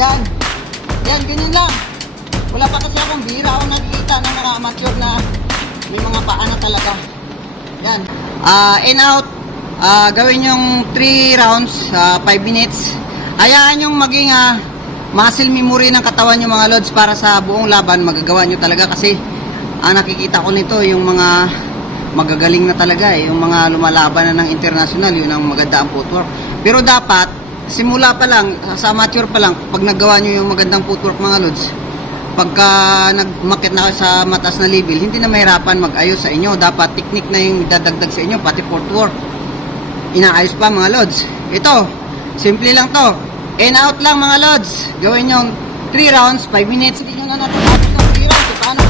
Yan. Yan, ganyan lang. Wala pa kasi akong bihira ako nakikita ng mga amateur na may mga paa na talaga. Yan. In out. Gawin yung 3 rounds, 5 minutes. Hayaan yung maging muscle memory ng katawan yung mga lods para sa buong laban magagawa nyo talaga kasi nakikita ko nito yung mga magagaling na talaga yung mga lumalaban na ng international, yun ang maganda ang footwork. Pero dapat simula pa lang, sa amateur pa lang, pag nagawa nyo yung magandang footwork mga lods, pagka nagmakit na kayo sa mataas na level, hindi na mahirapan mag-ayos sa inyo. Dapat technique na yung dadagdag sa inyo, pati footwork inaayos pa mga lods. Ito, simple lang to, in out lang mga lods. Gawin yung 3 rounds, 5 minutes. Hindi nyo na natatapos ng 3 rounds, paano